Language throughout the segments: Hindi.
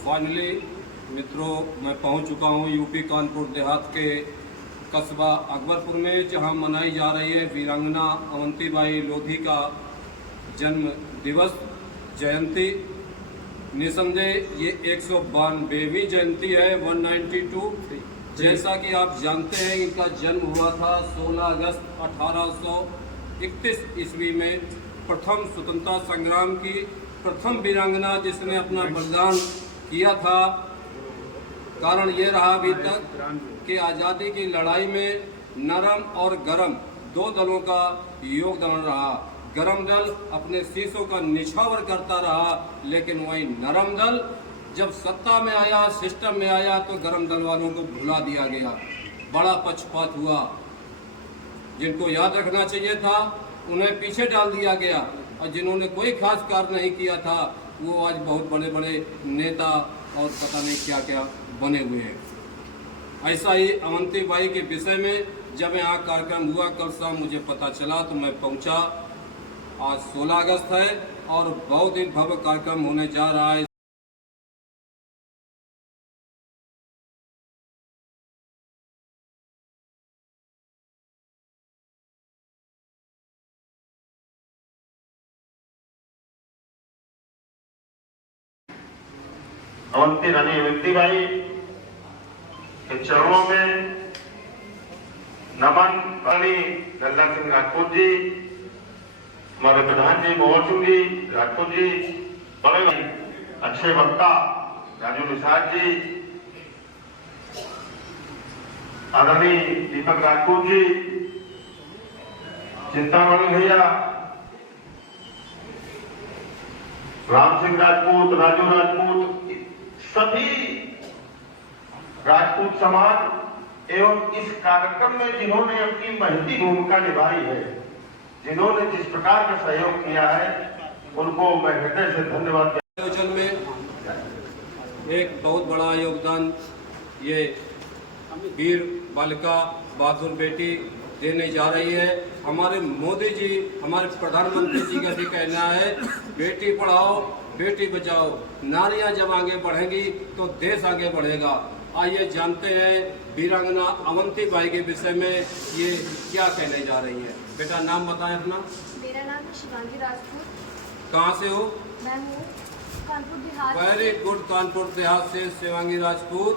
फाइनली मित्रों, मैं पहुंच चुका हूं यूपी कानपुर देहात के कस्बा अकबरपुर में, जहां मनाई जा रही है वीरांगना अवंतीबाई लोधी का जन्म दिवस जयंती। निसंदेह ये 192वीं जयंती है, 192। जैसा कि आप जानते हैं, इनका जन्म हुआ था 16 अगस्त 1831 ईस्वी में। प्रथम स्वतंत्रता संग्राम की प्रथम वीरांगना जिसने अपना बलिदान किया था। कारण ये रहा अभी तक कि आज़ादी की लड़ाई में नरम और गरम दो दलों का योगदान रहा। गरम दल अपने शीशों का निछावर करता रहा, लेकिन वही नरम दल जब सत्ता में आया, सिस्टम में आया, तो गरम दल वालों को भुला दिया गया। बड़ा पक्षपात हुआ। जिनको याद रखना चाहिए था उन्हें पीछे डाल दिया गया, और जिन्होंने कोई खास कार्य नहीं किया था वो आज बहुत बड़े बड़े नेता और पता नहीं क्या क्या बने हुए हैं। ऐसा ही अवंतीबाई के विषय में जब यहाँ कार्यक्रम हुआ, कल शाम मुझे पता चला तो मैं पहुँचा। आज 16 अगस्त है और बहुत ही भव्य कार्यक्रम होने जा रहा है। अवंती रानी अवंतीबाई के चरणों में नमन। रानी लल्ला सिंह राजपूत जी, हमारे प्रधान जी मोहन सिंह जी राजपूत जी, बड़े अच्छे वक्ता राजू निषाद जी, आदरणीय दीपक राजपूत जी, चिंतामणि भैया, राम सिंह राजपूत, राजू राजपूत, सभी राजपूत समाज एवं इस कार्यक्रम में जिन्होंने अपनी महती भूमिका निभाई है, जिन्होंने जिस प्रकार का सहयोग किया है, उनको मैं हृदय से धन्यवाद। आयोजन में एक बहुत बड़ा योगदान ये वीर बालिका बहादुर बेटी देने जा रही है। हमारे मोदी जी, हमारे प्रधानमंत्री जी का भी कहना है, बेटी पढ़ाओ बेटी बचाओ। नारियां जब आगे बढ़ेंगी तो देश आगे बढ़ेगा। आइए जानते हैं वीरांगना अवंतीबाई के विषय में ये क्या कहने जा रही है। बेटा नाम बताएं अपना। मेरा नाम है शिवांगी राजपूत। कहाँ से हो? मैं हूँ कानपुर देहात। वेरी गुड, कानपुर देहात से शिवांगी राजपूत।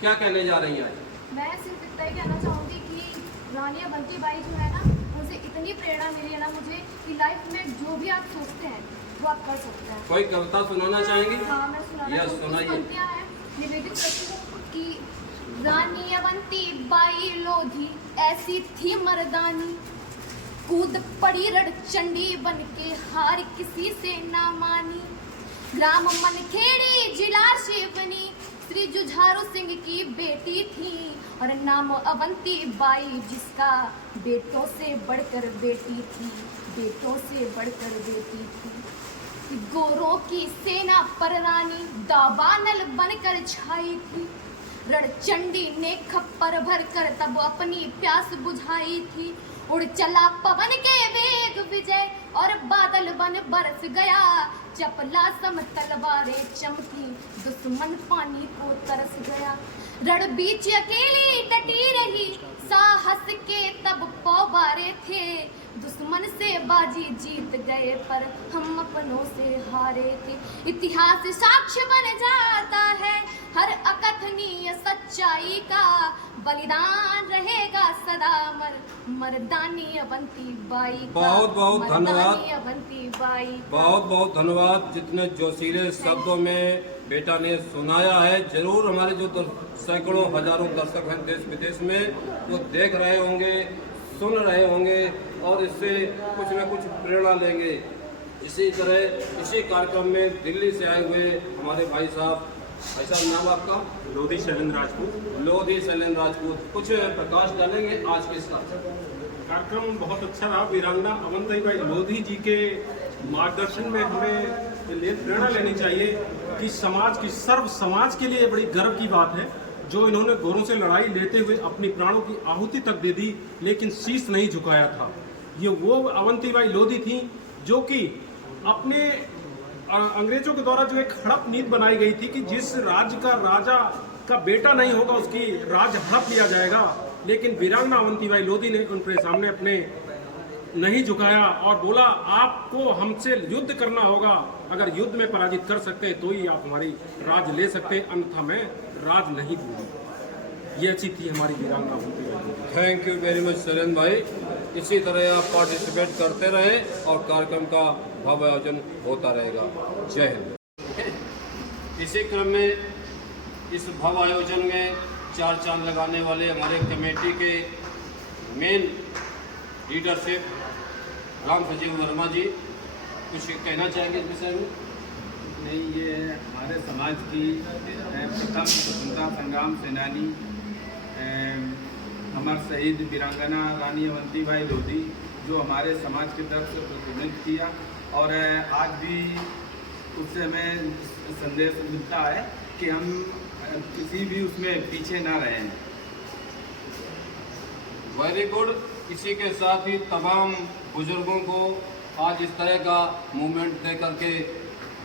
क्या कहने जा रही है आज? मैं सिर्फ इतना ही कहना चाहूँगी कि रानी अवंतीबाई जो है ना, मुझे इतनी प्रेरणा मिली है ना मुझे, कि लाइफ में जो भी आप सोचते हैं वो आप कर सकते हैं। कोई कविता सुनाना चाहेंगी? हाँ, मैं सुनाना यस, सुनाइए। निवेदित करती हूँ कि रानी अवंतीबाई लोधी ऐसी थी मर्दानी, कूद पड़ी रणचंडी बन के हार किसी से ना मानी। ग्राम मनखेड़ी जिला शिवनी श्री जुझारू सिंह की बेटी थी, और नाम अवंतीबाई जिसका बेटों से बढ़कर बेटी थी, बेटों से बढ़कर बेटी थी। गोरों की सेना पर रानी दावानल बनकर छाई थी, रणचंडी ने खप्पर भर कर तब अपनी प्यास बुझाई थी। उड़ चला पवन के वेग विजय और बादल बन बरस गया, चपला सम तलवारें चमकी दुश्मन पानी को तरस गया। रण बीच अकेली डटी रही साहस के तब पौबारे थे, दुश्मन से बाजी जीत गए पर हम अपनों से हारे थे। इतिहास साक्ष्य बन जाता है हर अकथनीय सच्चाई का, बलिदान रहेगा सदा मर्दानी अवंतीबाई। बहुत बहुत धन्यवाद, अवंतीबाई। बहुत बहुत धन्यवाद। जितने जोशीले शब्दों में बेटा ने सुनाया है, जरूर हमारे जो सैकड़ों हजारों दर्शक हैं देश विदेश में, वो देख रहे होंगे, सुन रहे होंगे और इससे कुछ न कुछ प्रेरणा लेंगे। इसी तरह इसी कार्यक्रम में दिल्ली से आए हुए हमारे भाई साहब, भाई साहब नाम आपका? लोधी शैलेंद्र राजपूत। लोधी शैलेंद्र राजपूत, कुछ प्रकाश डालेंगे आज के इस कार्यक्रम बहुत अच्छा रहा। वीरांगना अवंतीबाई लोधी जी के मार्गदर्शन में हमें प्रेरणा लेनी चाहिए कि समाज की सर्व समाज के लिए बड़ी गर्व की बात है, जो इन्होंने गोरों से लड़ाई लेते हुए अपनी प्राणों की आहुति तक दे दी, लेकिन शीश नहीं झुकाया था। ये वो अवंतीबाई लोधी थी जो कि अपने अंग्रेजों के द्वारा जो एक हड़प नीति बनाई गई थी कि जिस राज्य का राजा का बेटा नहीं होगा उसकी राज हड़प लिया जाएगा, लेकिन वीरांगना अवंतीबाई लोधी ने उनके सामने अपने नहीं झुकाया और बोला आपको हमसे युद्ध करना होगा, अगर युद्ध में पराजित कर सकते तो ही आप हमारी राज ले सकते, अन्यथा मैं राज नहीं दूंगी। ये अच्छी थी हमारी वीरांगना Avantibai Lodhi. Thank you very much शरण भाई। इसी तरह आप पार्टिसिपेट करते रहें और कार्यक्रम का भव्य आयोजन होता रहेगा। जय हिंद। इसी क्रम में इस भव्य आयोजन में चार चांद लगाने वाले हमारे कमेटी के मेन लीडरशिप राम सजीव वर्मा जी कुछ कहना चाहेंगे इस विषय में? नहीं, ये हमारे समाज की प्रथम स्वतंत्रता संग्राम सेनानी अमर शहीद वीरांगना रानी अवंतीबाई लोधी जो हमारे समाज की तरफ से प्रतिनिधित्व किया, और आज भी उससे हमें संदेश मिलता है कि हम किसी भी उसमें पीछे ना रहें। Very good. इसी के साथ ही तमाम बुजुर्गों को आज इस तरह का मूवमेंट दे करके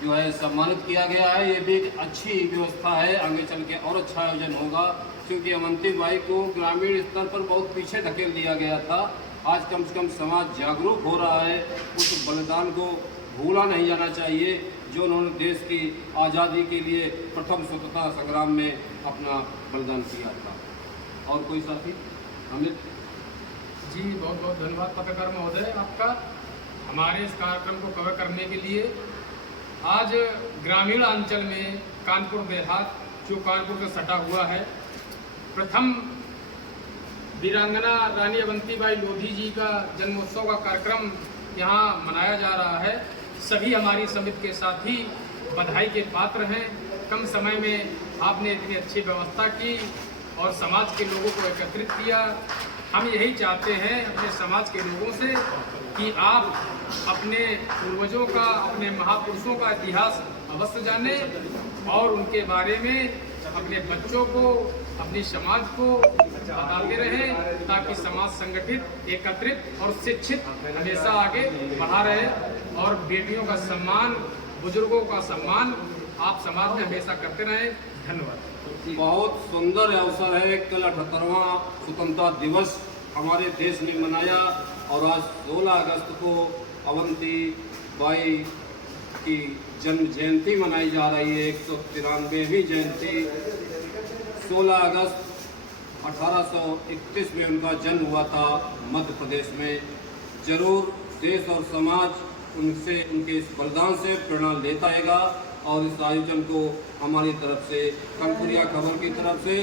जो है सम्मानित किया गया है। ये भी एक अच्छी व्यवस्था है, आगे चल के और अच्छा आयोजन होगा, क्योंकि अवंतीबाई को ग्रामीण स्तर पर बहुत पीछे धकेल दिया गया था। आज कम से कम समाज जागरूक हो रहा है, उस बलिदान को भूला नहीं जाना चाहिए जो उन्होंने देश की आज़ादी के लिए प्रथम स्वतंत्रता संग्राम में अपना बलिदान किया था। और कोई साथी? अमित जी, बहुत बहुत धन्यवाद पत्रकार महोदय आपका हमारे इस कार्यक्रम को कवर करने के लिए। आज ग्रामीण अंचल में कानपुर देहात जो कानपुर से सटा हुआ है, प्रथम वीरांगना रानी अवंतीबाई लोधी जी का जन्मोत्सव का कार्यक्रम यहाँ मनाया जा रहा है। सभी हमारी समिति के साथी बधाई के पात्र हैं। कम समय में आपने इतनी अच्छी व्यवस्था की और समाज के लोगों को एकत्रित किया। हम यही चाहते हैं अपने समाज के लोगों से कि आप अपने पूर्वजों का, अपने महापुरुषों का इतिहास अवश्य जानें और उनके बारे में अपने बच्चों को, अपनी समाज को बताते रहें, ताकि समाज संगठित, एकत्रित और शिक्षित हमेशा आगे बढ़ा रहे और बेटियों का सम्मान, बुजुर्गों का सम्मान आप समाज में हमेशा करते रहें। धन्यवाद। बहुत सुंदर अवसर है। कल 78वां स्वतंत्रता दिवस हमारे देश ने मनाया और आज 16 अगस्त को अवंतीबाई की जन्म जयंती मनाई जा रही है, 193वीं जयंती। 16 अगस्त 1831 में उनका जन्म हुआ था मध्य प्रदेश में। जरूर देश और समाज उनसे, उनके इस बलिदान से प्रेरणा लेता रहेगा और इस आयोजन को हमारी तरफ से, कंकुरिया खबर की तरफ से